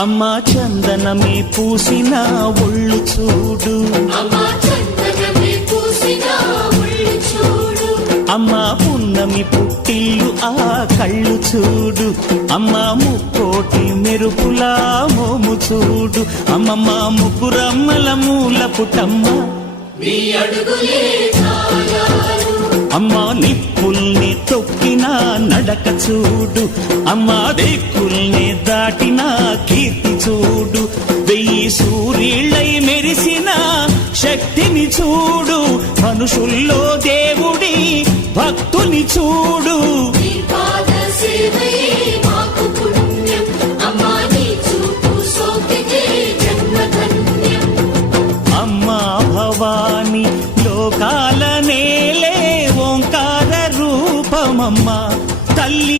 అమ్మా చందనమే పూసిన ఒళ్ళు చూడు, అమ్మా పున్నమి పుట్టిల్లు ఆ కళ్ళు చూడు, అమ్మా ముక్కోటి మెరుపులా మోము చూడు, అమ్మమ్మ ముగ్గురమ్మల మూల పుటమ్మ అమ్మా నిప్పుల్ని తొక్కిన నడక చూడు, అమ్మా దిక్కుల్ని దాటిన కీర్తి చూడు, 1000 సూర్యుళ్ళై మెరిసిన శక్తిని చూడు, మనుషుల్లో దేవుడి భక్తుని చూడు.